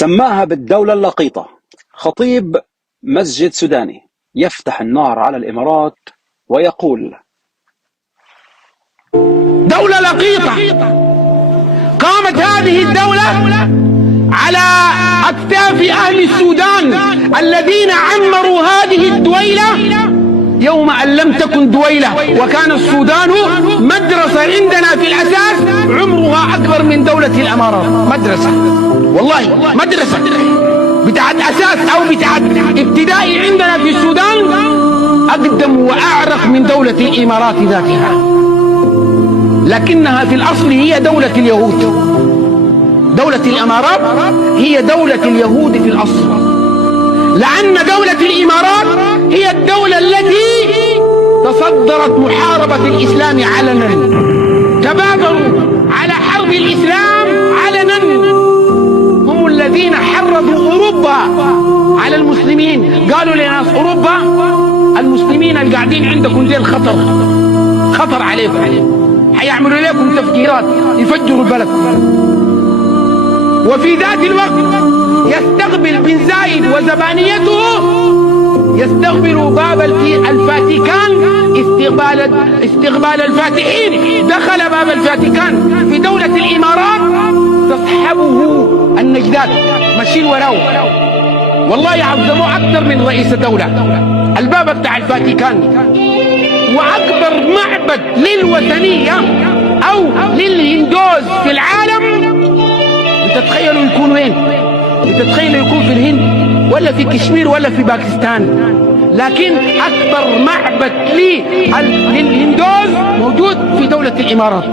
سماها بالدولة اللقيطة. خطيب مسجد سوداني يفتح النار على الإمارات ويقول: دولة لقيطة. قامت هذه الدولة على أكتاف أهل السودان الذين عمروا هذه الدويلة يوم أن لم تكن دويلة، وكان السودان مدرسة عندنا في الأساس عمرها أكبر من دولة الإمارات. مدرسة والله، مدرسة بتاعت أساس أو بتاعت ابتدائي عندنا في السودان أقدم وأعرق من دولة الإمارات ذاتها، لكنها في الأصل هي دولة اليهود. دولة الإمارات هي دولة اليهود في الأصل، لأن دولة الإمارات هي الدولة التي تصدرت محاربة الإسلام علنا، تبادروا على حرب الإسلام علنا، هم الذين حرضوا أوروبا على المسلمين. قالوا لناس أوروبا: المسلمين اللي قاعدين عندكم ديل خطر عليكم، حيعملوا لكم تفجيرات يفجروا البلد. وفي ذات الوقت يستقبل بن زايد وزبانيته يستقبل باب الفاتيكان استقبال الفاتحين. دخل باب الفاتيكان في دولة الإمارات تصحبه النجدات ماشيين وراه، والله يعظموا أكثر من رئيس الدولة. الباب بتاع الفاتيكان وأكبر معبد للوثنية أو للهندوز في العالم، بتتخيلوا يكون وين؟ بتتخيلوا يكون في الهند ولا في كشمير ولا في باكستان؟ لكن أكبر معبد للهندوز موجود في دولة الإمارات.